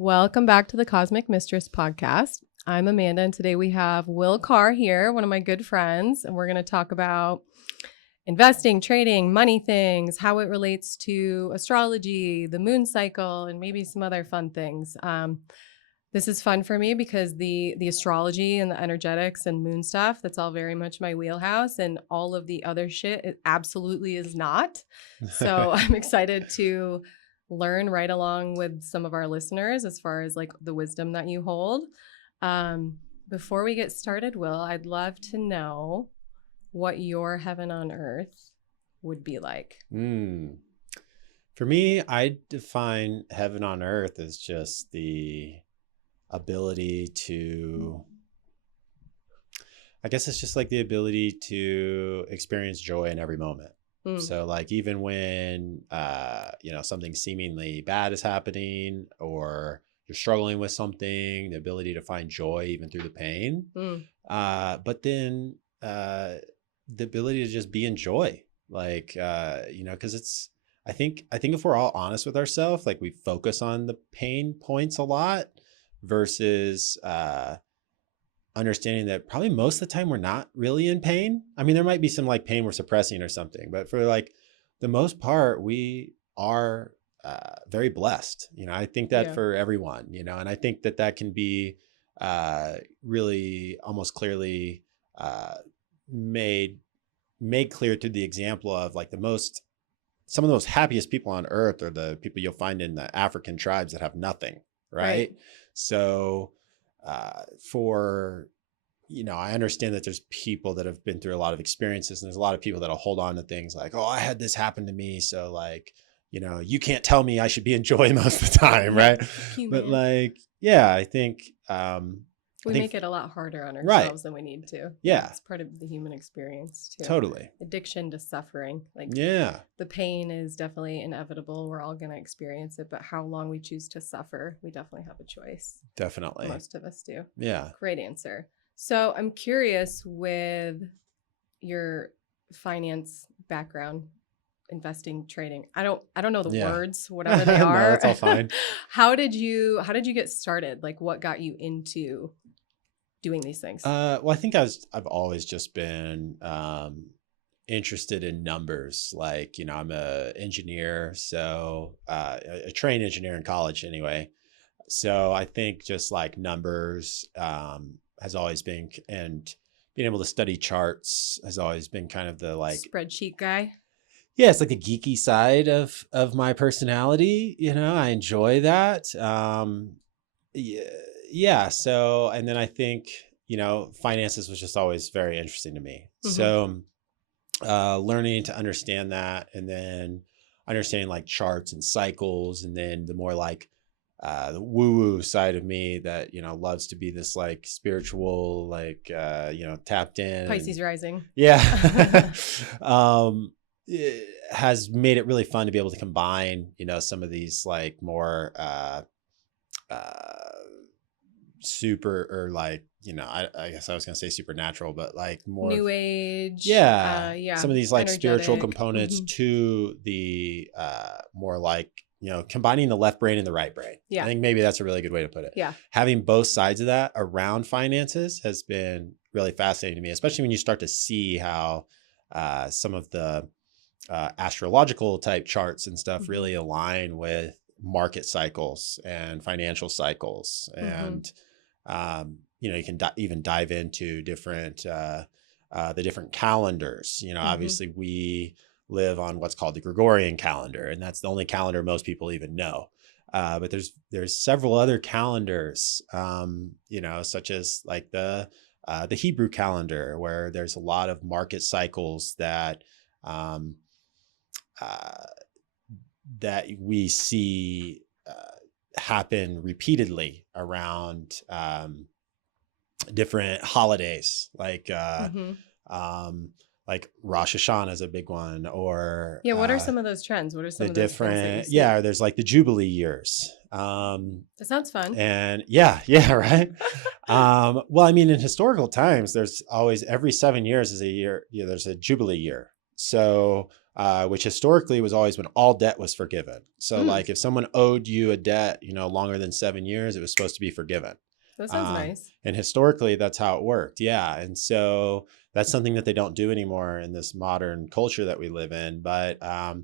Welcome back to the Cosmic Mistress podcast. I'm Amanda, and today we have Will Carr here, one of my good friends, and we're going to talk about investing, trading, money things, how it relates to astrology, the moon cycle, and maybe some other fun things. This is fun for me because the astrology and the energetics and moon stuff, that's all very much my wheelhouse, and all of the other shit, it absolutely is not. So I'm excited to learn right along with some of our listeners as far as like the wisdom that you hold. Before we get started, Will, I'd love to know what your heaven on earth would be like. For me, I define heaven on earth as just the ability to, I guess it's just like the ability to experience joy in every moment. So like even when, something seemingly bad is happening or you're struggling with something, the ability to find joy even through the pain. But then the ability to just be in joy, like, because I think if we're all honest with ourselves, like we focus on the pain points a lot versus understanding that probably most of the time we're not really in pain. I mean, there might be some like pain we're suppressing or something, but for like the most part, we are very blessed. I think that for everyone, and I think that can be really almost clearly made clear through the example of like some of the most happiest people on earth are the people you'll find in the African tribes that have nothing. Right. So I understand that there's people that have been through a lot of experiences, and there's a lot of people that'll hold on to things like, oh, I had this happen to me, so like, you can't tell me I should be in joy most of the time, right? But like, I think we make it a lot harder on ourselves than we need to. Yeah, it's part of the human experience too. Totally. Addiction to suffering, like the pain is definitely inevitable. We're all going to experience it, but how long we choose to suffer, we definitely have a choice. Definitely, most of us do. Yeah, great answer. So I'm curious, with your finance background, investing, trading, I don't know the words, whatever they are. No, that's all fine. How did you get started? Like, what got you into doing these things? Well, I think I've always just been interested in numbers. Like, I'm a engineer, so a trained engineer in college anyway. So I think just like numbers has always been, and being able to study charts has always been kind of the like spreadsheet guy. Yeah, it's like the geeky side of my personality. I enjoy that. Yeah. So, and then I think, finances was just always very interesting to me. So learning to understand that, and then understanding like charts and cycles, and then the more like the woo-woo side of me that, loves to be this like spiritual, like, tapped in. Pisces rising. Yeah. It has made it really fun to be able to combine, some of these like more super, or like, I guess I was going to say supernatural, but like more new age. Some of these like spiritual components to the more like, combining the left brain and the right brain. I think maybe that's a really good way to put it. Having both sides of that around finances has been really fascinating to me, especially when you start to see how some of the astrological type charts and stuff really align with market cycles and financial cycles. And, you can even dive into different, the different calendars. Obviously we live on what's called the Gregorian calendar, and that's the only calendar most people even know. But there's several other calendars, such as like the Hebrew calendar, where there's a lot of market cycles that that we see happen repeatedly around different holidays, like like Rosh Hashanah is a big one, or what are some of those trends? What are some of those different? There's like the Jubilee years. That sounds fun. And right. Well, I mean, in historical times, there's always every 7 years is a year. There's a Jubilee year. So which historically was always when all debt was forgiven. So like if someone owed you a debt, longer than 7 years, it was supposed to be forgiven. That sounds nice. And historically, that's how it worked. Yeah. And so that's something that they don't do anymore in this modern culture that we live in. But, I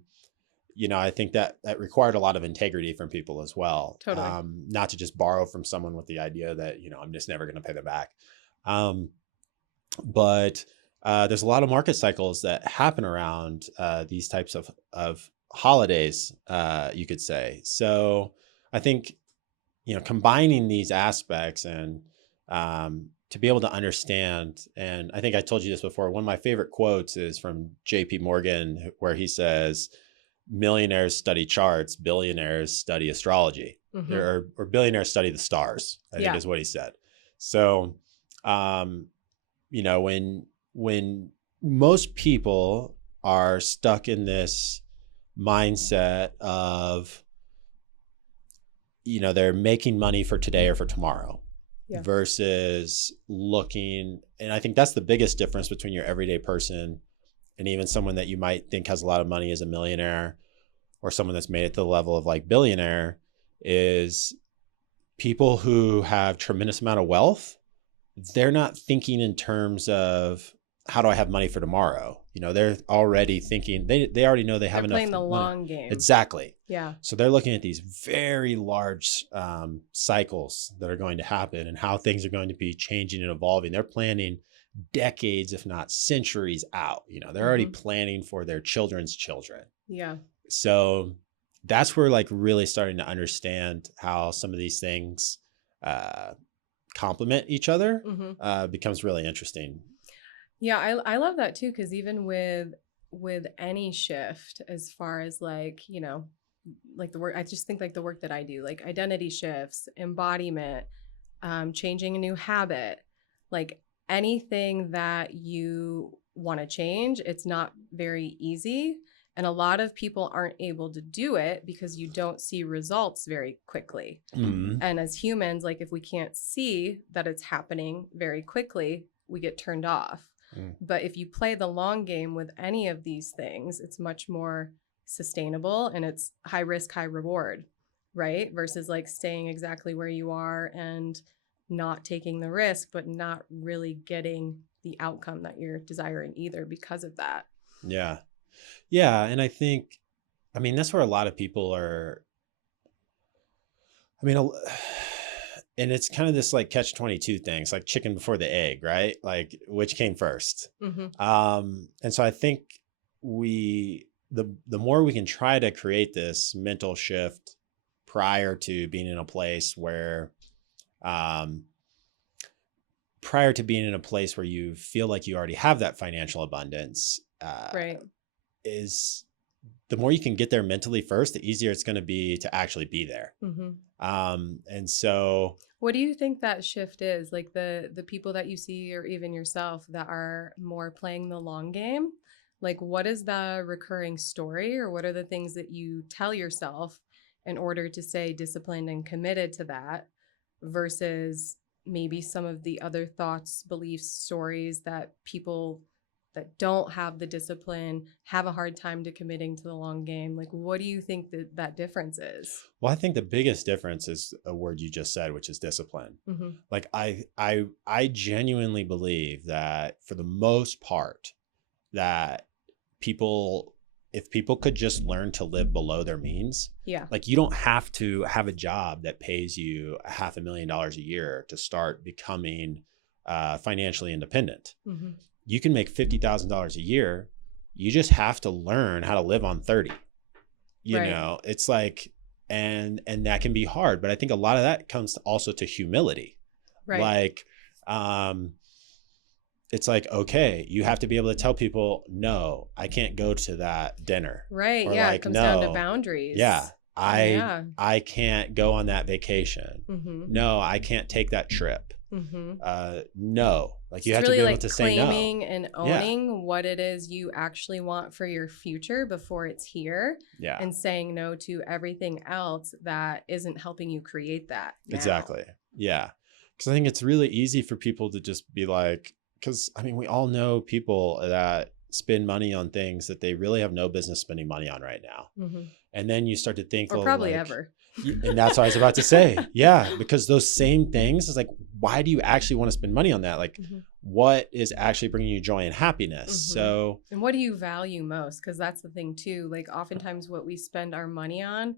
think that required a lot of integrity from people as well. Totally. Not to just borrow from someone with the idea that, I'm just never going to pay them back. But there's a lot of market cycles that happen around these types of holidays, you could say. So I think, combining these aspects and to be able to understand, and I think I told you this before, one of my favorite quotes is from JP Morgan, where he says, millionaires study charts, billionaires study astrology, or billionaires study the stars, I think is what he said. So, when most people are stuck in this mindset of, they're making money for today or for tomorrow versus looking. And I think that's the biggest difference between your everyday person and even someone that you might think has a lot of money as a millionaire, or someone that's made it to the level of like billionaire, is people who have tremendous amount of wealth. They're not thinking in terms of, how do I have money for tomorrow? They're already thinking, they already know they have enough. Playing the long game. Exactly. Yeah. So they're looking at these very large cycles that are going to happen and how things are going to be changing and evolving. They're planning decades, if not centuries out. They're already planning for their children's children. Yeah. So that's where like really starting to understand how some of these things complement each other becomes really interesting. Yeah, I love that too, because even with any shift, as far as like, like the work, I just think like the work that I do, like identity shifts, embodiment, changing a new habit, like anything that you want to change, it's not very easy. And a lot of people aren't able to do it because you don't see results very quickly. And as humans, like if we can't see that it's happening very quickly, we get turned off. But if you play the long game with any of these things, it's much more sustainable and it's high risk, high reward, right? Versus like staying exactly where you are and not taking the risk, but not really getting the outcome that you're desiring either because of that. Yeah. Yeah. And I think, that's where a lot of people are. And it's kind of this like catch-22 thing. It's like chicken before the egg, right? Like which came first. And so I think the more we can try to create this mental shift prior to being in a place where, you feel like you already have that financial abundance, is the more you can get there mentally first, the easier it's going to be to actually be there. And so what do you think that shift is? Like the people that you see, or even yourself, that are more playing the long game, like what is the recurring story, or what are the things that you tell yourself in order to stay disciplined and committed to that, versus maybe some of the other thoughts, beliefs, stories that people that don't have the discipline have a hard time to committing to the long game? Like, what do you think that difference is? Well, I think the biggest difference is a word you just said, which is discipline. Like I genuinely believe that for the most part, that if people could just learn to live below their means, like you don't have to have a job that pays you $500,000 a year to start becoming financially independent. You can make $50,000 a year. You just have to learn how to live on 30. It's like, and that can be hard, but I think a lot of that comes also to humility. Like, it's like, okay, you have to be able to tell people, no, I can't go to that dinner. Right. Or like, it comes down to boundaries. Yeah. I can't go on that vacation. No, I can't take that trip. No, like you have really to be able to say no. Claiming and owning what it is you actually want for your future before it's here. And saying no to everything else that isn't helping you create that now. Exactly. Yeah. Because I think it's really easy for people to just be like, because we all know people that spend money on things that they really have no business spending money on right now. Mm-hmm. And then you start to think, or probably ever. And that's what I was about to say. Yeah, because those same things is like, why do you actually want to spend money on that? Like, what is actually bringing you joy and happiness? So, and what do you value most? Because that's the thing too. Like, oftentimes what we spend our money on,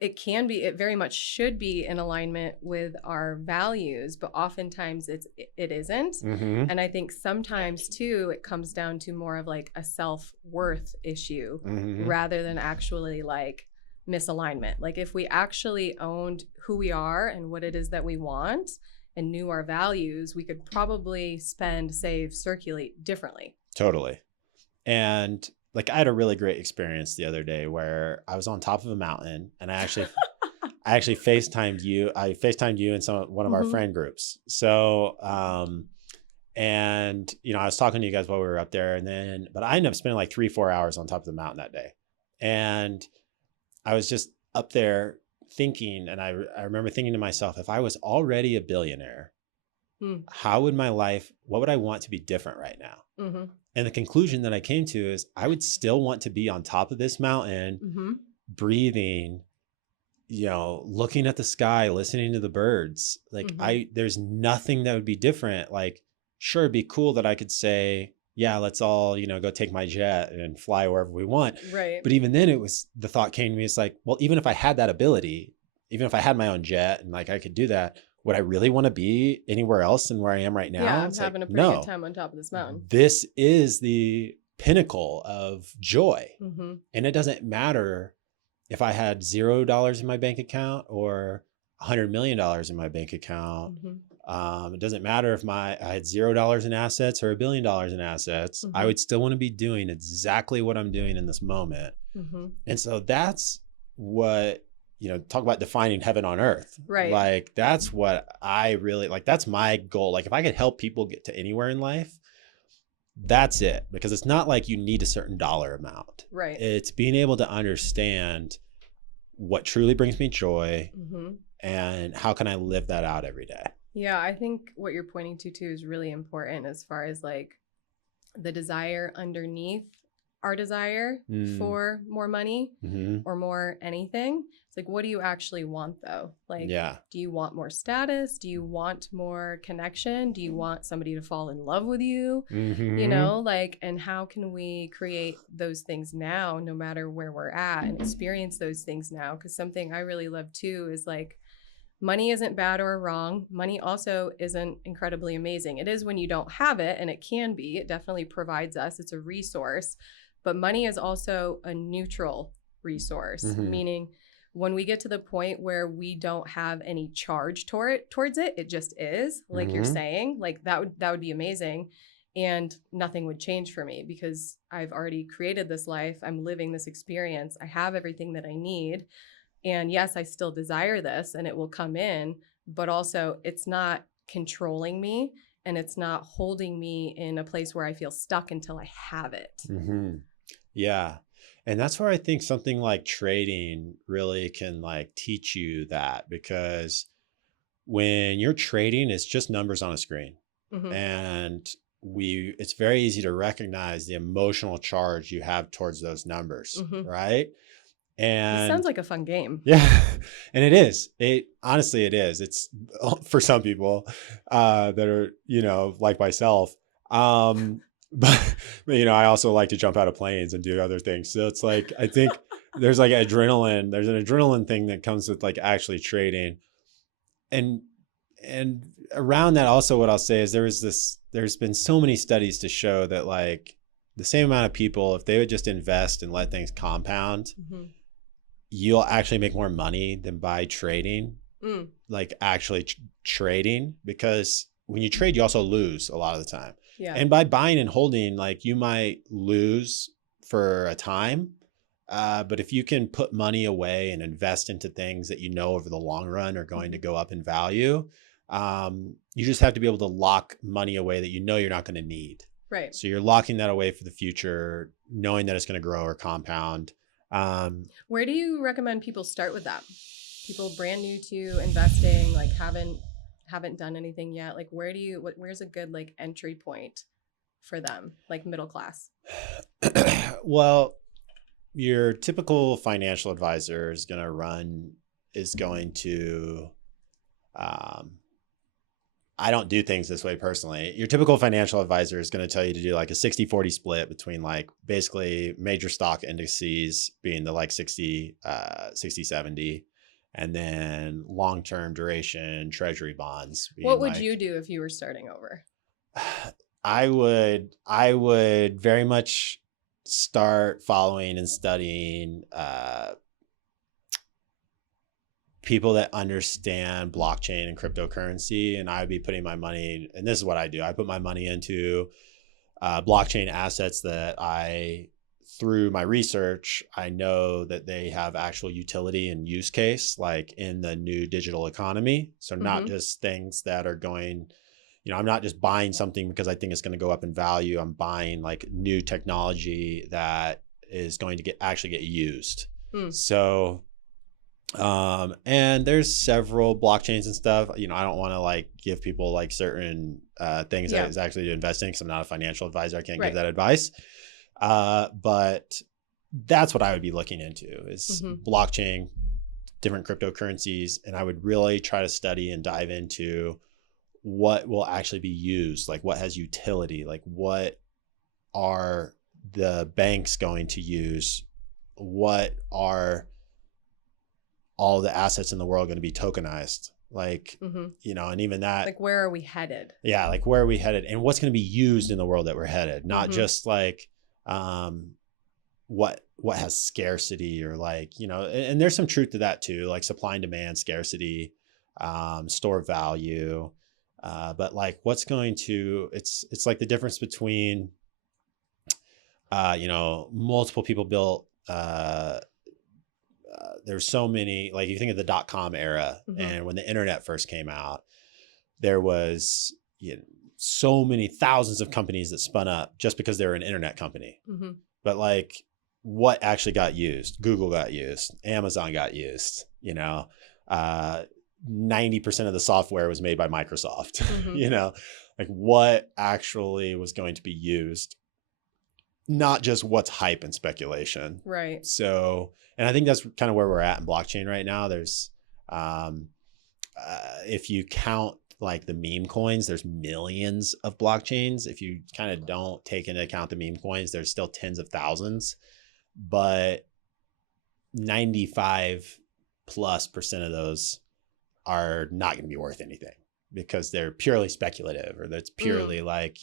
it very much should be in alignment with our values, but oftentimes it isn't. And I think sometimes too, it comes down to more of like a self-worth issue rather than actually like misalignment. Like if we actually owned who we are and what it is that we want and knew our values, we could probably spend, save, circulate differently. Totally. And like I had a really great experience the other day where I was on top of a mountain and I actually FaceTimed you. I FaceTimed you in one of our friend groups. So, and you know, I was talking to you guys while we were up there but I ended up spending like 3-4 hours on top of the mountain that day. And I was just up there thinking, and I remember thinking to myself, if I was already a billionaire, how would what would I want to be different right now? And the conclusion that I came to is I would still want to be on top of this mountain, breathing, you know, looking at the sky, listening to the birds. Like there's nothing that would be different. Like, sure, it'd be cool that I could say, yeah, let's all, you know, go take my jet and fly wherever we want. Right. But even then the thought came to me, it's like, well, even if I had that ability, even if I had my own jet and like I could do that, would I really want to be anywhere else than where I am right now? Yeah, I'm having a pretty good time on top of this mountain. This is the pinnacle of joy. And it doesn't matter if I had $0 in my bank account or $100 million in my bank account. It doesn't matter if I had $0 in assets or $1 billion in assets. I would still want to be doing exactly what I'm doing in this moment. And so that's what, you know, talk about defining heaven on earth. Right. Like that's what I really like. That's my goal. Like if I could help people get to anywhere in life, that's it. Because it's not like you need a certain dollar amount. Right. It's being able to understand what truly brings me joy and how can I live that out every day. Yeah, I think what you're pointing to too is really important as far as like the desire underneath our desire for more money or more anything. It's like, what do you actually want though? Like, do you want more status? Do you want more connection? Do you want somebody to fall in love with you? You know, like, and how can we create those things now, no matter where we're at, and experience those things now? Because something I really love too is like, money isn't bad or wrong. Money also isn't incredibly amazing. It is when you don't have it, and it can be. It definitely provides us. It's a resource. But money is also a neutral resource, meaning when we get to the point where we don't have any charge towards it, it just is, like you're saying, like that would be amazing. And nothing would change for me because I've already created this life. I'm living this experience. I have everything that I need. And yes, I still desire this and it will come in, but also it's not controlling me and it's not holding me in a place where I feel stuck until I have it. Yeah. And that's where I think something like trading really can like teach you that, because when you're trading, it's just numbers on a screen. And it's very easy to recognize the emotional charge you have towards those numbers, right? And it sounds like a fun game. Yeah. And it is. Honestly, it is. It's for some people that are, you know, like myself. But you know, I also like to jump out of planes and do other things. So it's like, I think there's like there's an adrenaline thing that comes with like actually trading. And around that also, what I'll say is there's been so many studies to show that like the same amount of people, if they would just invest and let things compound, you'll actually make more money than by trading, like actually trading, because when you trade, you also lose a lot of the time. Yeah. And by buying and holding, like you might lose for a time. But if you can put money away and invest into things that you know over the long run are going to go up in value, you just have to be able to lock money away that you know you're not going to need. Right. So you're locking that away for the future, knowing that it's going to grow or compound. Where do you recommend people start with that? People brand new to investing, like haven't done anything yet. Like where's a good like entry point for them, like middle class? Well, your typical financial advisor is going to, I don't do things this way personally. Your typical financial advisor is going to tell you to do like a 60-40 split between like basically major stock indices being the like 60-70, and then long-term duration treasury bonds. What would you do if you were starting over? I would very much start following and studying people that understand blockchain and cryptocurrency. And I would be putting my money, and this is what I do. I put my money into blockchain assets that through my research, I know that they have actual utility and use case, like in the new digital economy. So not just things that are going, I'm not just buying something because I think it's going to go up in value. I'm buying like new technology that is going to actually get used. So, and there's several blockchains and stuff. I don't want to like give people like certain things that is actually to invest in, because I'm not a financial advisor. I can't give that advice. But that's what I would be looking into is blockchain, different cryptocurrencies. And I would really try to study and dive into what will actually be used, like what has utility, like what are the banks going to use, what are all the assets in the world going to be tokenized, like and even that, like where are we headed? Yeah, like where are we headed, and what's going to be used in the world that we're headed, not just like what has scarcity, or like and there's some truth to that too, like supply and demand, scarcity, store value. But like what's going to, it's like the difference between, multiple people built, there's so many, like you think of the .com era, and when the internet first came out, there was so many thousands of companies that spun up just because they were an internet company. But like what actually got used? Google got used, Amazon got used, 90% of the software was made by Microsoft, like what actually was going to be used, not just what's hype and speculation. Right. So, and I think that's kind of where we're at in blockchain right now. There's, if you count like the meme coins, there's millions of blockchains. If you kind of don't take into account the meme coins, there's still tens of thousands, but 95+% of those are not going to be worth anything because they're purely speculative, or that's purely like,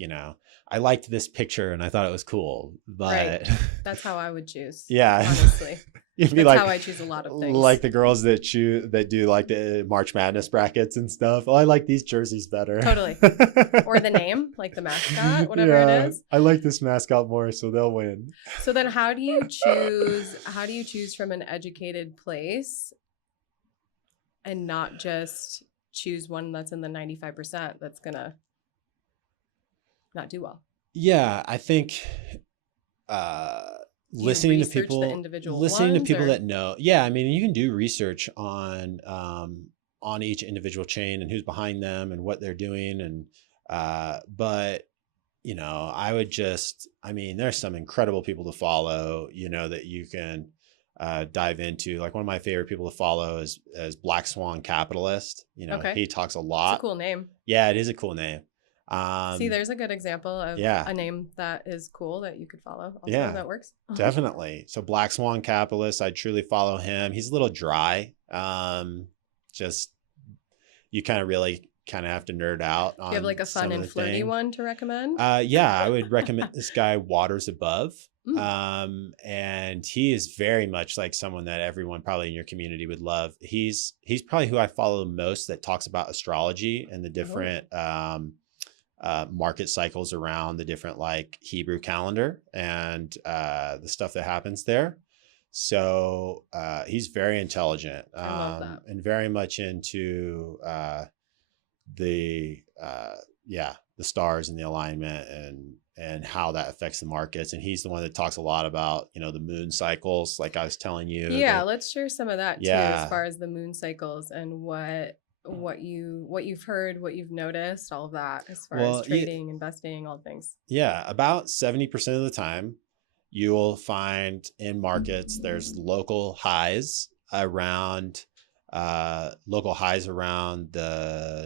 I liked this picture and I thought it was cool, but that's how I would choose. Yeah. Honestly. That's like, how I choose a lot of things. Like the girls that do like the March Madness brackets and stuff. Oh, I like these jerseys better. Totally. Or the name, like the mascot, whatever it is. I like this mascot more, so they'll win. So then how do you choose from an educated place and not just choose one that's in the 95% that's gonna not do well? Yeah, I think listening to people that know. Yeah, I mean, you can do research on each individual chain and who's behind them and what they're doing, and but I would there's some incredible people to follow, that you can dive into. Like one of my favorite people to follow is Black Swan Capitalist. He talks a lot. It's a cool name. Yeah, it is a cool name. See, there's a good example of a name that is cool that you could follow. Also, that works. Definitely. So Black Swan Capitalist, I truly follow him. He's a little dry. Just you kind of have to nerd out on. You have like a fun and flirty one to recommend? Yeah, I would recommend this guy, Waters Above. And he is very much like someone that everyone probably in your community would love. He's probably who I follow most that talks about astrology and the different market cycles around the different like Hebrew calendar and the stuff that happens there. So he's very intelligent and very much into the stars and the alignment and how that affects the markets. And he's the one that talks a lot about, the moon cycles, like I was telling you. Yeah, let's share some of that too, as far as the moon cycles and what what you've heard, what you've noticed, all of that as far as trading, investing, all things. Yeah, about 70% of the time you'll find in markets there's local highs around the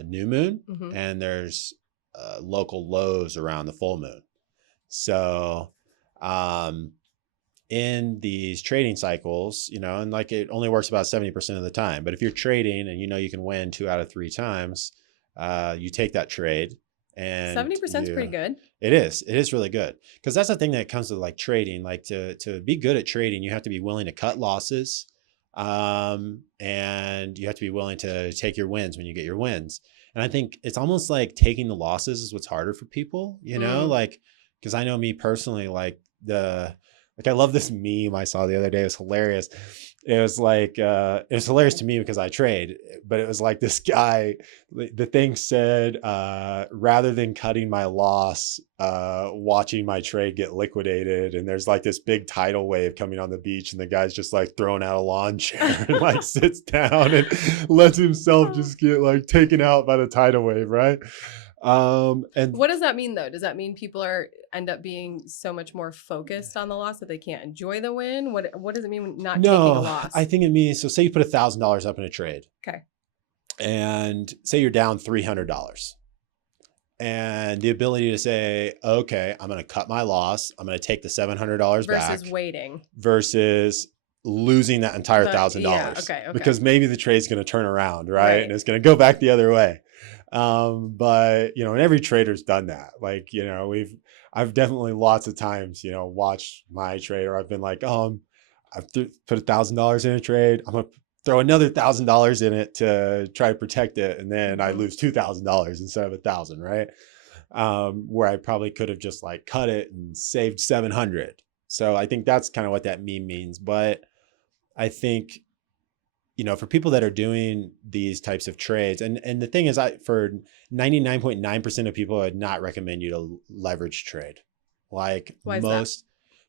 new moon, and there's local lows around the full moon. So in these trading cycles, and like it only works about 70% of the time, but if you're trading and you can win 2 out of 3 times, you take that trade. And 70% is pretty good. It is really good, because that's the thing that comes with like trading. Like to be good at trading, you have to be willing to cut losses, and you have to be willing to take your wins when you get your wins. And I think it's almost like taking the losses is what's harder for people, like, because I know me personally, like I love this meme I saw the other day. It was hilarious. It was like, it was hilarious to me because I trade, but it was like this guy, the thing said, rather than cutting my loss, watching my trade get liquidated. And there's like this big tidal wave coming on the beach, and the guy's just like throwing out a lawn chair and like sits down and lets himself just get like taken out by the tidal wave. Right. And what does that mean though? Does that mean people end up being so much more focused on the loss that they can't enjoy the win? What does it mean not taking a loss? I think it means, so say you put $1,000 up in a trade. Okay. And say you're down $300, and the ability to say, okay, I'm going to cut my loss. I'm going to take the $700 back versus waiting, versus losing that entire $1,000. Yeah, okay. Because maybe the trade's going to turn around, right? And it's going to go back the other way. But and every trader's done that. Like, I've definitely lots of times, watched my trade, or I've been like, I've put $1,000 in a trade. I'm going to throw another $1,000 in it to try to protect it. And then I lose $2,000 instead of $1,000, right? Where I probably could have just like cut it and saved 700. So I think that's kind of what that meme means. But I think, for people that are doing these types of trades, and the thing is, for 99.9% of people, I'd not recommend you to leverage trade. Like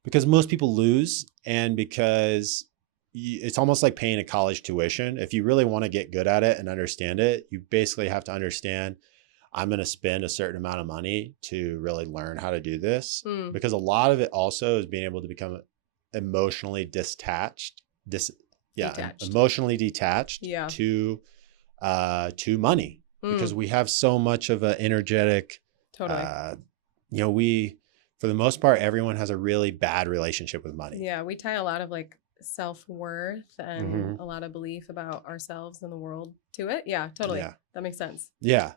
because most people lose, and because it's almost like paying a college tuition. If you really want to get good at it and understand it, you basically have to understand, I'm going to spend a certain amount of money to really learn how to do this. Because a lot of it also is being able to become emotionally detached. Emotionally detached to money, because we have so much of an energetic, for the most part, everyone has a really bad relationship with money. Yeah. We tie a lot of like self-worth and a lot of belief about ourselves and the world to it. Yeah, totally. Yeah. That makes sense. Yeah.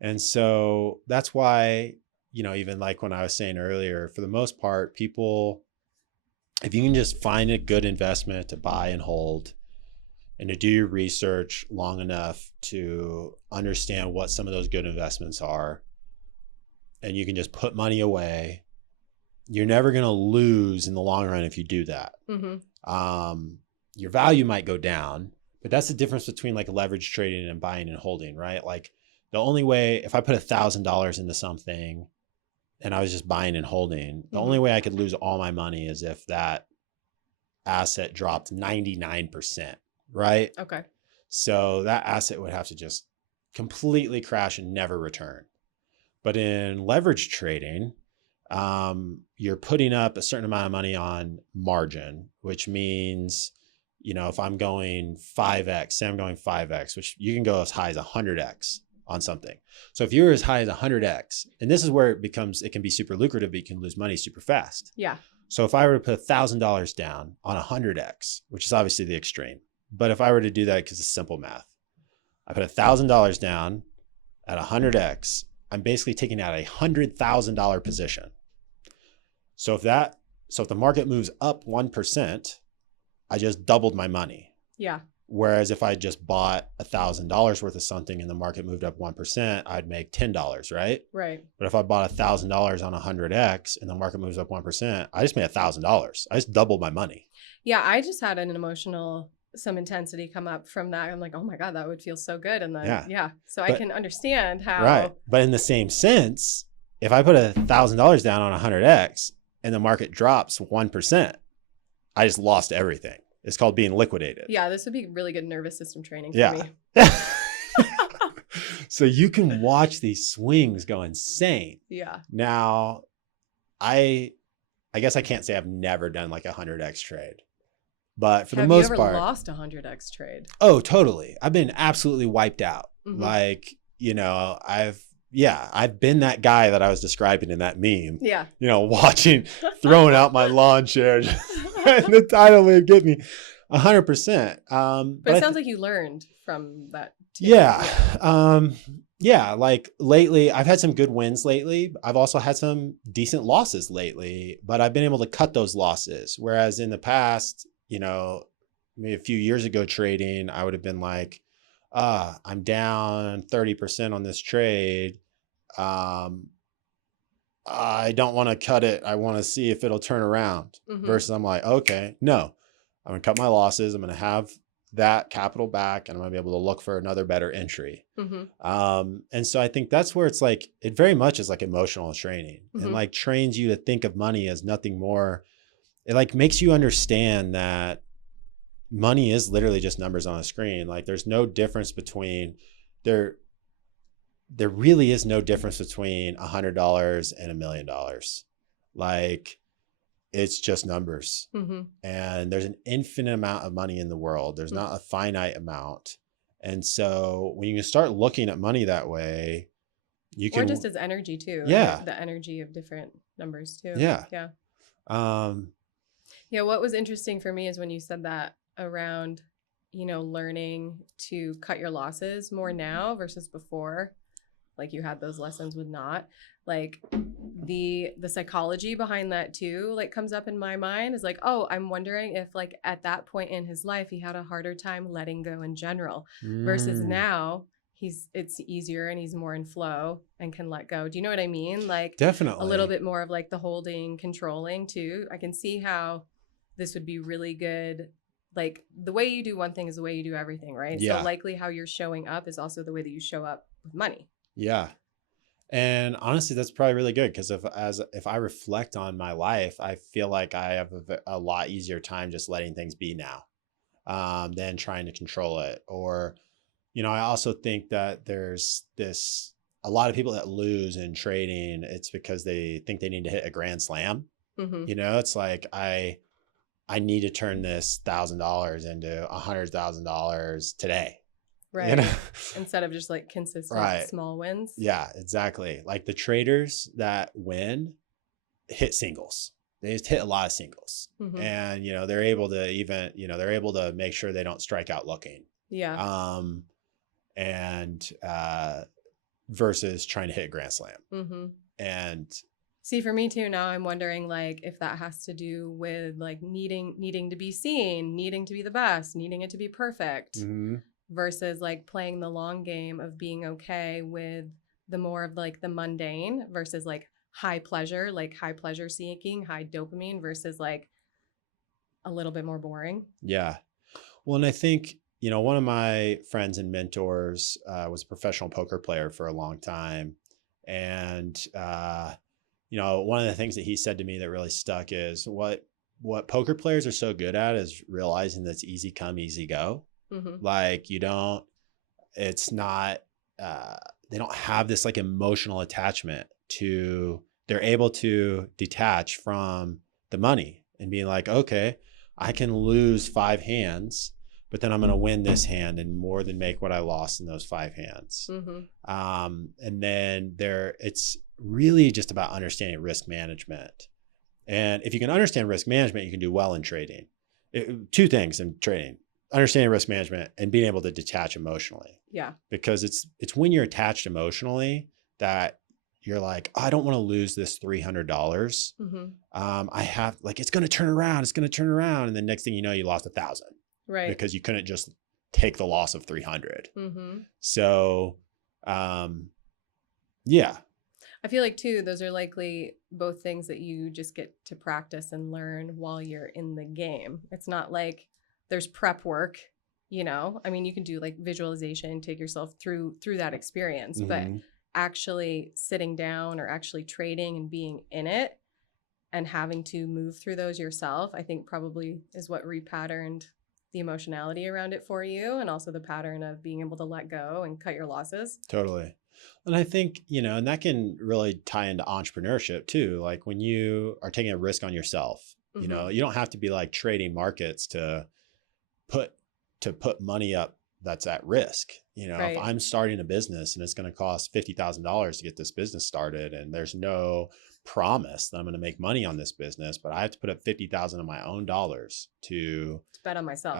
And so that's why, even like when I was saying earlier, for the most part, people, if you can just find a good investment to buy and hold, and to do your research long enough to understand what some of those good investments are, and you can just put money away, you're never going to lose in the long run if you do that. Your value might go down, but that's the difference between like leverage trading and buying and holding, right? Like the only way, if I put $1,000 into something and I was just buying and holding, the only way I could lose all my money is if that asset dropped 99%, right? Okay. So that asset would have to just completely crash and never return. But in leverage trading, you're putting up a certain amount of money on margin, which means, if I'm going 5x, say I'm going 5x, which you can go as high as 100x on something. So if you're as high as 100x, and this is where it can be super lucrative, but you can lose money super fast. Yeah. So if I were to put $1,000 down on 100x, which is obviously the extreme, but if I were to do that, because it's simple math, I put $1,000 down at 100x, I'm basically taking out a $100,000 position. So if the market moves up 1%, I just doubled my money. Yeah. Whereas if I just bought $1,000 worth of something and the market moved up 1%, I'd make $10, right? Right. But if I bought $1,000 on 100x and the market moves up 1%, I just made $1,000. I just doubled my money. Yeah, I just had some intensity come up from that. I'm like, oh my God, that would feel so good. And then, so I can understand how. Right. But in the same sense, if I put $1,000 down on 100x and the market drops 1%, I just lost everything. It's called being liquidated. Yeah, this would be really good nervous system training for me. So you can watch these swings go insane. Yeah. Now, I guess I can't say I've never done like a 100x trade, but for the most part. Have you ever lost a 100x trade? Oh, totally. I've been absolutely wiped out. Mm-hmm. Like, I've been that guy that I was describing in that meme. Yeah. Watching, throwing out my lawn chair, and the tidal wave get me 100%. But it sounds like you learned from that too. Yeah. Yeah. Like lately, I've had some good wins lately. I've also had some decent losses lately, but I've been able to cut those losses. Whereas in the past, maybe a few years ago trading, I would have been like, I'm down 30% on this trade. I don't want to cut it. I want to see if it'll turn around. Mm-hmm. Versus I'm like, okay, no, I'm going to cut my losses. I'm going to have that capital back and I'm going to be able to look for another better entry. Mm-hmm. And so I think that's where it's like, it very much is like emotional training. Mm-hmm. And like trains you to think of money as nothing more. It like makes you understand that money is literally just numbers on a screen. Like there's no difference between there really is no difference between $100 and $1 million. Like it's just numbers. Mm-hmm. And there's an infinite amount of money in the world. There's not a finite amount. And so when you start looking at money that way, you can. Or just as energy too. Yeah. Right? The energy of different numbers too. Yeah. Yeah. Yeah. What was interesting for me is when you said that around, learning to cut your losses more now versus before. Like you had those lessons with not, like the psychology behind that too, like comes up in my mind is like, oh, I'm wondering if like at that point in his life, he had a harder time letting go in general versus now it's easier and he's more in flow and can let go. Do you know what I mean? Like definitely a little bit more of like the holding, controlling too. I can see how this would be really good. Like the way you do one thing is the way you do everything, right? Yeah. So likely how you're showing up is also the way that you show up with money. Yeah. And honestly, that's probably really good because if I reflect on my life, I feel like I have a lot easier time just letting things be now than trying to control it. Or, I also think that there's a lot of people that lose in trading. It's because they think they need to hit a grand slam. Mm-hmm. It's like I need to turn this $1,000 into $100,000 today. Right. Instead of just like consistent small wins. Yeah, exactly. Like the traders that win hit singles. They just hit a lot of singles. Mm-hmm. And, they're able to even, they're able to make sure they don't strike out looking. Yeah. Versus trying to hit a grand slam. Mm-hmm. And see, for me too, now I'm wondering like if that has to do with like needing to be seen, needing to be the best, needing it to be perfect. Mm-hmm. Versus like playing the long game of being okay with the more of like the mundane versus like high pleasure seeking, high dopamine versus like a little bit more boring. Yeah. Well, and I think, one of my friends and mentors was a professional poker player for a long time. And, one of the things that he said to me that really stuck is what poker players are so good at is realizing that it's easy come, easy go. Mm-hmm. Like they don't have this like emotional attachment to, they're able to detach from the money and being like, okay, I can lose 5 hands, but then I'm going to win this hand and more than make what I lost in those 5 hands. Mm-hmm. And then it's really just about understanding risk management. And if you can understand risk management, you can do well in trading. 2 things in trading. Understanding risk management and being able to detach emotionally. Yeah. Because it's when you're attached emotionally that you're like, oh, I don't want to lose this $300. Mm-hmm. I have like, it's going to turn around. It's going to turn around. And the next thing you know, you lost 1,000. Right. Because you couldn't just take the loss of 300. Mm-hmm. So, yeah. I feel like too, those are likely both things that you just get to practice and learn while you're in the game. It's not like there's prep work, I mean, you can do like visualization, take yourself through that experience, mm-hmm. but actually sitting down or actually trading and being in it and having to move through those yourself, I think probably is what repatterned the emotionality around it for you, and also the pattern of being able to let go and cut your losses. Totally. And I think, and that can really tie into entrepreneurship too. Like when you are taking a risk on yourself, you don't have to be like trading markets to put money up that's at risk. Right. If I'm starting a business and it's going to cost $50,000 to get this business started, and there's no promise that I'm going to make money on this business, but I have to put up 50,000 of my own dollars to bet on myself.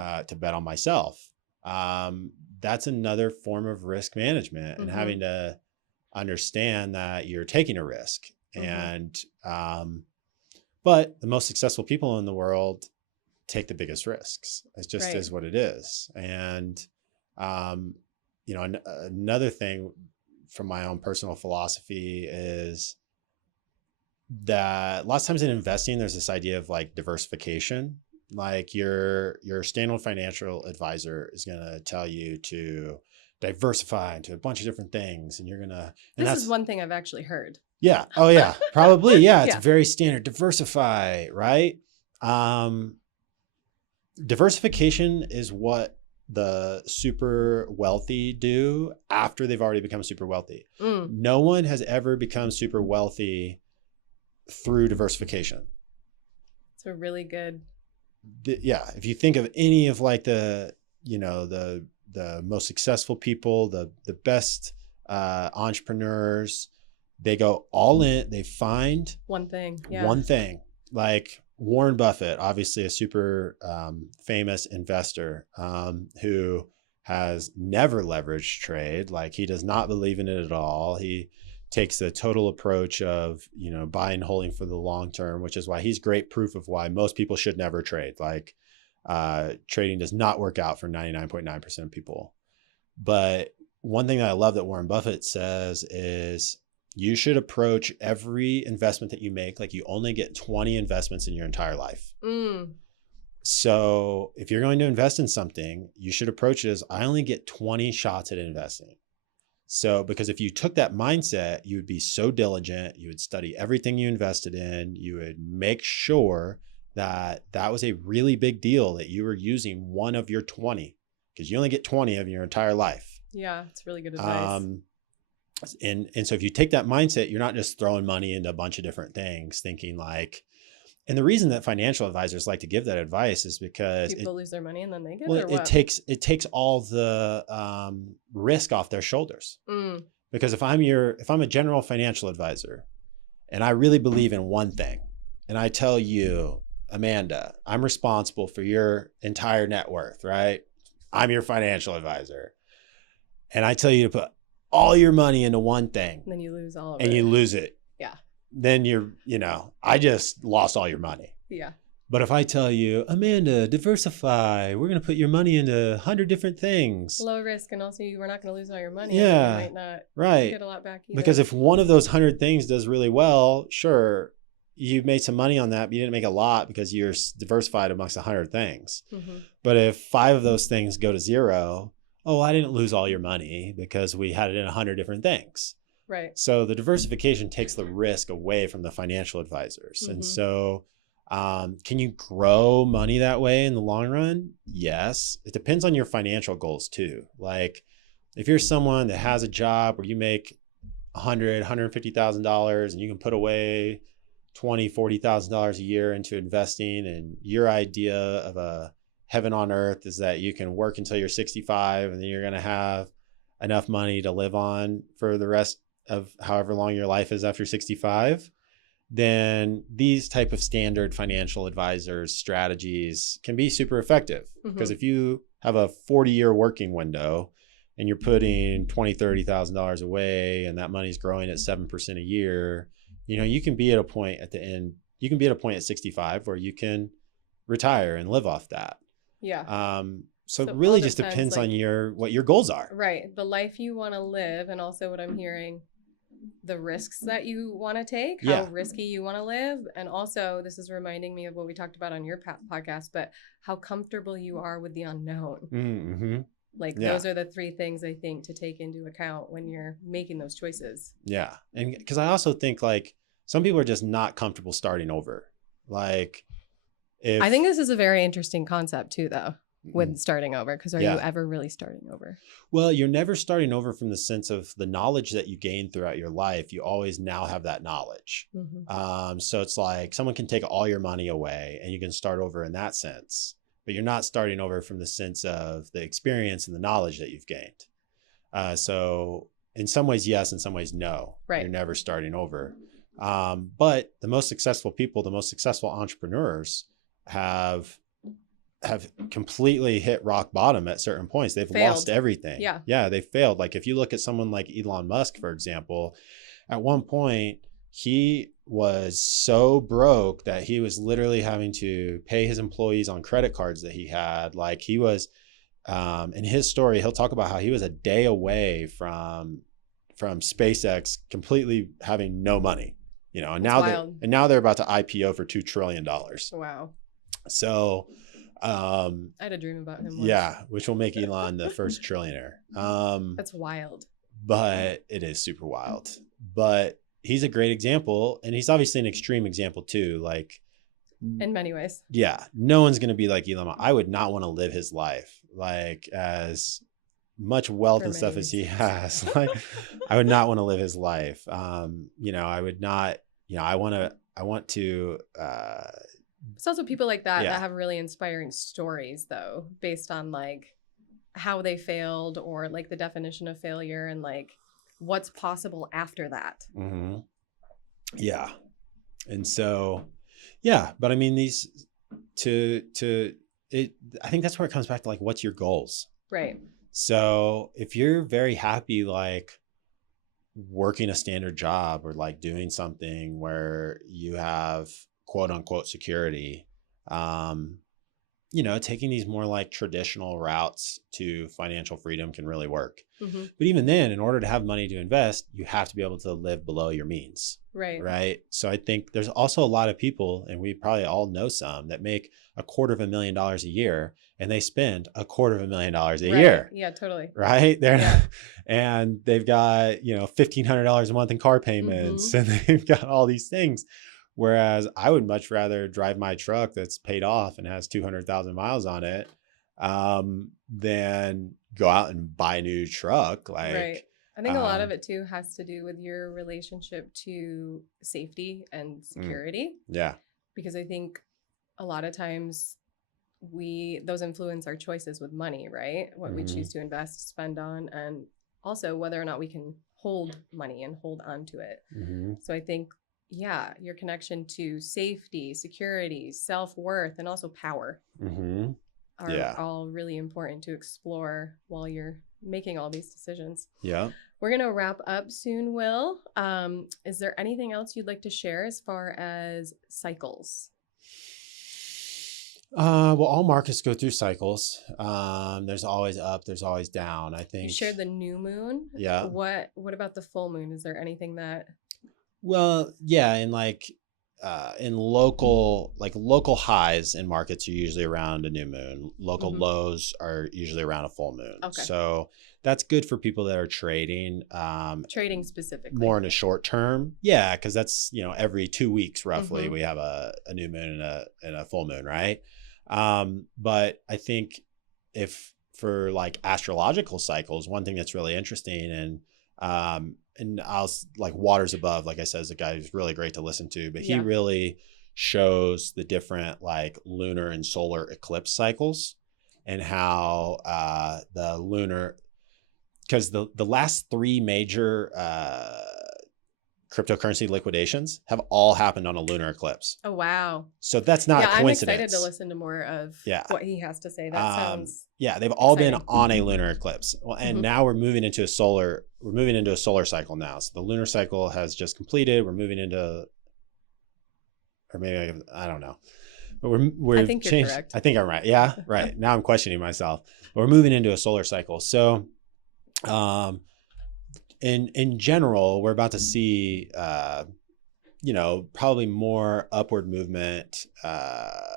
That's another form of risk management, and having to understand that you're taking a risk. And, but the most successful people in the world take the biggest risks. It just is what it is. And, another thing from my own personal philosophy is that lots of times in investing, there's this idea of like diversification. Like your standard financial advisor is going to tell you to diversify into a bunch of different things, and you're going to, this is one thing I've actually heard. Yeah. Oh yeah, probably. Yeah. It's very standard. Diversify, right? Diversification is what the super wealthy do after they've already become super wealthy. No one has ever become super wealthy through diversification. It's a really good. If you think of any of like the most successful people, the best entrepreneurs, they go all in. They find one thing. Like Warren Buffett, obviously a super famous investor who has never leveraged trade. Like he does not believe in it at all. He takes the total approach of, buying and holding for the long term, which is why he's great proof of why most people should never trade. Like trading does not work out for 99.9% of people. But one thing that I love that Warren Buffett says is you should approach every investment that you make like you only get 20 investments in your entire life. So if you're going to invest in something, you should approach it as I only get 20 shots at investing. So, because if you took that mindset, you would be so diligent, you would study everything you invested in, you would make sure that that was a really big deal that you were using one of your 20, because you only get 20 of your entire life. Yeah, it's really good advice. And so if you take that mindset, you're not just throwing money into a bunch of different things thinking like, and the reason that financial advisors like to give that advice is because people lose their money and then they get it takes all the risk off their shoulders. Because if I'm a general financial advisor and I really believe in one thing, and I tell you, Amanda, I'm responsible for your entire net worth, right? I'm your financial advisor. And I tell you to put all your money into one thing. And then you lose all of it. And you lose it. Yeah. Then I just lost all your money. Yeah. But if I tell you, Amanda, diversify, we're going to put your money into 100 different things. Low risk. And also we're not going to lose all your money. Yeah. You might not get a lot back either. Because if one of those 100 things does really well, sure, you made some money on that, but you didn't make a lot because you're diversified amongst 100 things. But if 5 of those things go to zero, I didn't lose all your money because we had it in 100 different things. Right. So the diversification takes the risk away from the financial advisors. And so can you grow money that way in the long run? Yes. It depends on your financial goals too. Like if you're someone that has a job where you make $150,000 and you can put away $20,000, $40,000 a year into investing, and your idea of a heaven on earth is that you can work until you're 65 and then you're going to have enough money to live on for the rest of however long your life is after 65, then these type of standard financial advisors strategies can be super effective. Because if you have a 40-year working window and you're putting $20,000, $30,000 away and that money's growing at 7% a year, you can be at a point at the end, you can be at a point at 65 where you can retire and live off that. Yeah. So it really just depends on what your goals are. Right. The life you want to live, and also what I'm hearing, the risks that you want to take, how risky you want to live. And also, this is reminding me of what we talked about on your podcast, but how comfortable you are with the unknown. Those are the 3 things I think to take into account when you're making those choices. Yeah. And because I also think like some people are just not comfortable starting over. Like I think this is a very interesting concept too, though. with starting over? Because are you ever really starting over? Well, you're never starting over from the sense of the knowledge that you gain throughout your life. You always now have that knowledge. So it's like someone can take all your money away and you can start over in that sense, but you're not starting over from the sense of the experience and the knowledge that you've gained. So in some ways, yes, in some ways, no. Right. You're never starting over. But the most successful people, the most successful entrepreneurs have completely hit rock bottom at certain points. They've lost everything. Yeah, they failed. Like if you look at someone like Elon Musk, for example, at one point he was so broke that he was literally having to pay his employees on credit cards that he had. Like he was, in his story, he'll talk about how he was a day away from SpaceX completely having no money, and now they're about to IPO for $2 trillion. Wow. So, I had a dream about him once. Yeah, which will make Elon the first trillionaire. That's wild. But it is super wild. But he's a great example, and he's obviously an extreme example too. Like in many ways. Yeah, no one's going to be like Elon. I would not want to live his life, like as much wealth and stuff as he has. Like I would not want to live his life. I would not. I want to. It's also people like that that have really inspiring stories, though, based on like how they failed or like the definition of failure and like what's possible after that. Mm-hmm. Yeah. And so, yeah, but I mean, I think that's where it comes back to like, what's your goals? Right. So if you're very happy, like working a standard job or like doing something where you have quote unquote security, taking these more like traditional routes to financial freedom can really work. Mm-hmm. But even then, in order to have money to invest, you have to be able to live below your means. Right. Right. So I think there's also a lot of people, and we probably all know some, that make $250,000 a year and they spend $250,000 a year. Yeah, totally. Right. And they've got, $1,500 a month in car payments, mm-hmm. and they've got all these things. Whereas I would much rather drive my truck that's paid off and has 200,000 miles on it, than go out and buy a new truck. Like, right. I think a lot of it too has to do with your relationship to safety and security. Yeah. Because I think a lot of times those influence our choices with money, right? What we choose to invest, spend on, and also whether or not we can hold money and hold on to it. Mm-hmm. So I think, your connection to safety, security, self-worth, and also power are all really important to explore while you're making all these decisions. Yeah. We're going to wrap up soon, Will. Is there anything else you'd like to share as far as cycles? Well, all markets go through cycles. There's always up, there's always down. I think you shared the new moon. Yeah. What about the full moon? Is there anything that? Well, yeah, and like in local highs in markets are usually around a new moon. Local lows are usually around a full moon. Okay. So that's good for people that are trading. Trading specifically. More in a short term. Yeah, because that's, every 2 weeks roughly we have a new moon and a full moon, right? But I think if for like astrological cycles, one thing that's really interesting and I'll like Waters Above, like I said, is a guy who's really great to listen to, but he really shows the different like lunar and solar eclipse cycles and how the lunar, because the last 3 major cryptocurrency liquidation have all happened on a lunar eclipse. Oh, wow. So that's not a coincidence. I'm excited to listen to more of what he has to say. That sounds they've all been on a lunar eclipse. Well, and now we're moving into a solar cycle now. So the lunar cycle has just completed. We're moving into, or maybe I don't know. But we're I think you're correct. I think I'm right. Yeah, right. Now I'm questioning myself. But we're moving into a solar cycle. So in general, we're about to see, probably more upward movement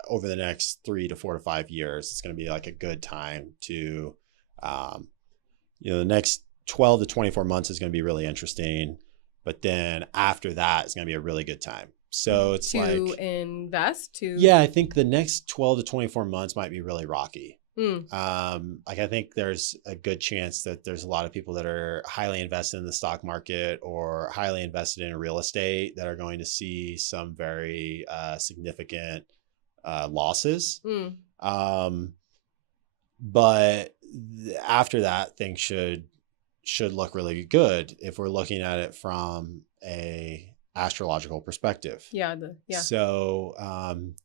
over the next 3 to 4 to 5 years. It's going to be like a good time to, the next 12 to 24 months is going to be really interesting. But then after that, it's going to be a really good time. So it's to invest. Yeah, I think the next 12 to 24 months might be really rocky. Like I think there's a good chance that there's a lot of people that are highly invested in the stock market or highly invested in real estate that are going to see some very significant losses. But after that, things should look really good if we're looking at it from a astrological perspective. So and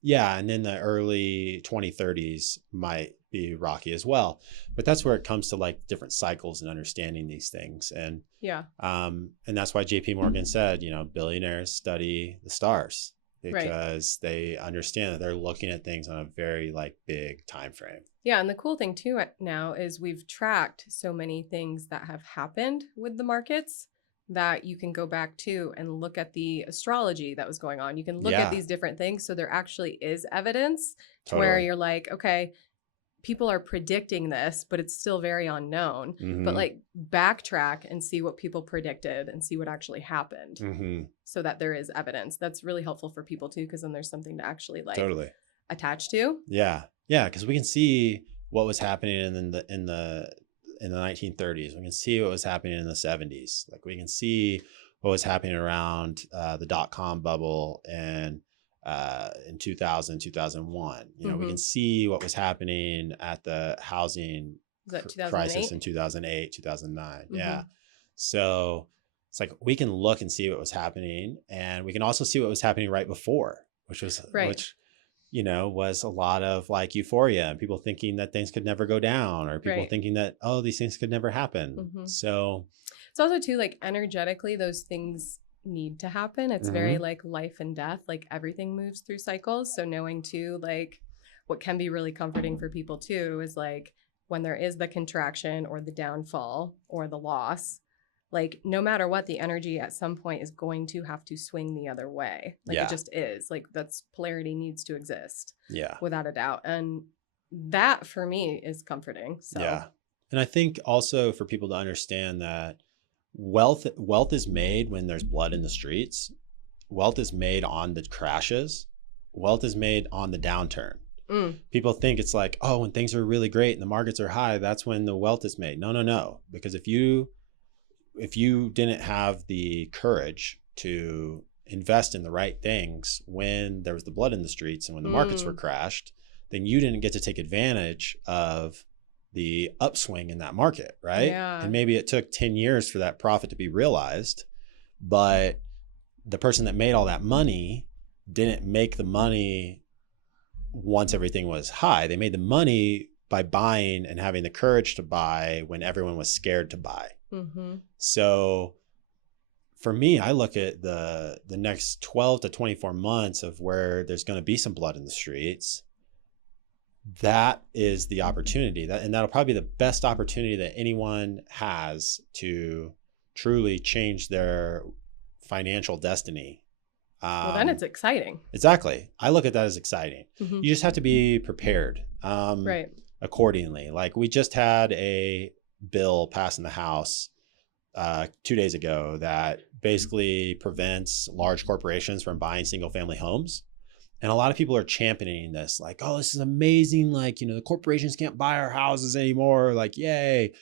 then the early 2030s might be rocky as well, but that's where it comes to like different cycles and understanding these things. And and that's why JP Morgan said, you know, billionaires study the stars, because they understand that they're looking at things on a very like big time frame. Yeah, and the cool thing too now is we've tracked so many things that have happened with the markets that you can go back to and look at the astrology that was going on. You can look at these different things. So there actually is evidence where you're like, okay, people are predicting this, but it's still very unknown. But like backtrack and see what people predicted and see what actually happened, so that there is evidence. That's really helpful for people too, because then there's something to actually like attach to. Yeah, because we can see what was happening in the 1930s. We can see what was happening in the 70s. Like we can see what was happening around the .com bubble and in 2000, 2001. You know, we can see what was happening at the housing crisis in 2008, 2009. Yeah. So it's like we can look and see what was happening, and we can also see what was happening right before, which was which you know, was a lot of like euphoria and people thinking that things could never go down, or people thinking that, oh, these things could never happen. So it's also too like energetically, those things need to happen. It's very like life and death, like everything moves through cycles. So knowing too, like what can be really comforting for people too is like when there is the contraction or the downfall or the loss, like no matter what, the energy at some point is going to have to swing the other way. Like it just is. Like that's polarity needs to exist. Without a doubt. And that for me is comforting. So and I think also for people to understand that wealth is made when there's blood in the streets. Wealth is made on the crashes. Wealth is made on the downturn. People think it's like, oh, when things are really great and the markets are high, that's when the wealth is made. No. Because if you didn't have the courage to invest in the right things when there was the blood in the streets and when the markets were crashed, then you didn't get to take advantage of the upswing in that market, right? And maybe it took 10 years for that profit to be realized, but the person that made all that money didn't make the money once everything was high. They made the money by buying and having the courage to buy when everyone was scared to buy. So for me, I look at the next 12 to 24 months of where there's going to be some blood in the streets. That is the opportunity, and that'll probably be the best opportunity that anyone has to truly change their financial destiny. Well, then it's exciting. Exactly. I look at that as exciting. You just have to be prepared accordingly. Like we just had a bill passed in the House 2 days ago that basically prevents large corporations from buying single family homes. And a lot of people are championing this, like, oh, this is amazing. Like, you know, the corporations can't buy our houses anymore. Like, yay.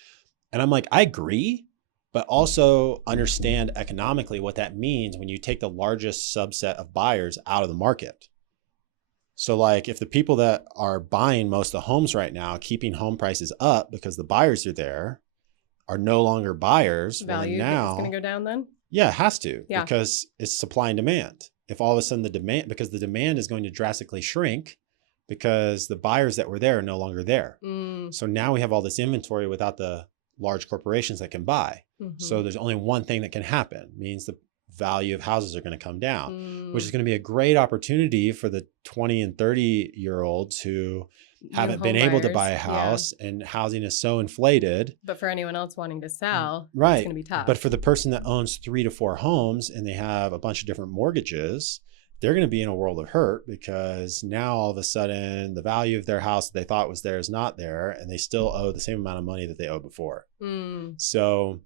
And I'm like, I agree, but also understand economically what that means when you take the largest subset of buyers out of the market. So like if the people that are buying most of the homes right now, keeping home prices up because the buyers are there, are no longer buyers. Value is going to go down then? Yeah, it has to, because it's supply and demand. If all of a sudden the demand is going to drastically shrink because the buyers that were there are no longer there. So now we have all this inventory without the large corporations that can buy. So there's only one thing that can happen. It means the value of houses are going to come down, which is going to be a great opportunity for the 20 and 30-year-olds who haven't been able to buy a house and housing is so inflated. But for anyone else wanting to sell, it's going to be tough. But for the person that owns 3 to 4 homes and they have a bunch of different mortgages, they're going to be in a world of hurt because now all of a sudden the value of their house that they thought was there is not there, and they still owe the same amount of money that they owed before. So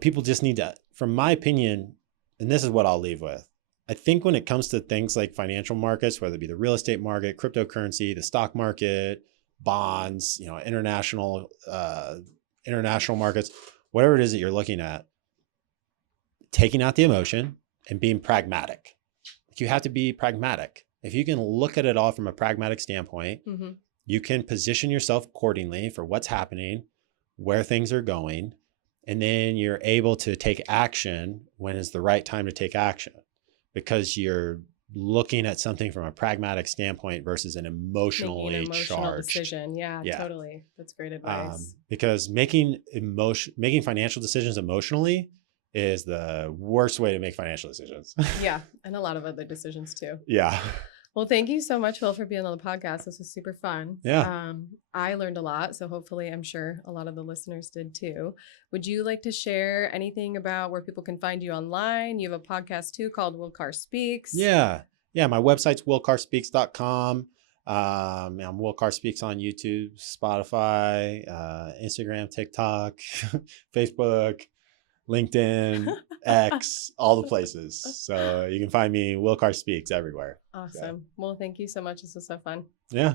people just need to, from my opinion, and this is what I'll leave with, I think when it comes to things like financial markets, whether it be the real estate market, cryptocurrency, the stock market, bonds, you know, international markets, whatever it is that you're looking at, taking out the emotion and being pragmatic. You have to be pragmatic. If you can look at it all from a pragmatic standpoint, you can position yourself accordingly for what's happening, where things are going, and then you're able to take action when it's the right time to take action, because you're looking at something from a pragmatic standpoint versus an emotionally charged decision. Yeah, totally. That's great advice. Because making financial decisions emotionally is the worst way to make financial decisions. Yeah, and a lot of other decisions too. Yeah. Well, thank you so much, Will, for being on the podcast. This was super fun. Yeah. I learned a lot, so hopefully I'm sure a lot of the listeners did too. Would you like to share anything about where people can find you online? You have a podcast too called Will Carr Speaks. Yeah. Yeah. My website's willcarspeaks.com. I'm Will Carr Speaks on YouTube, Spotify, Instagram, TikTok, Facebook, LinkedIn, X, all the places. So you can find me, Will Carr Speaks, everywhere. Awesome. So. Well, thank you so much. This was so fun. Yeah.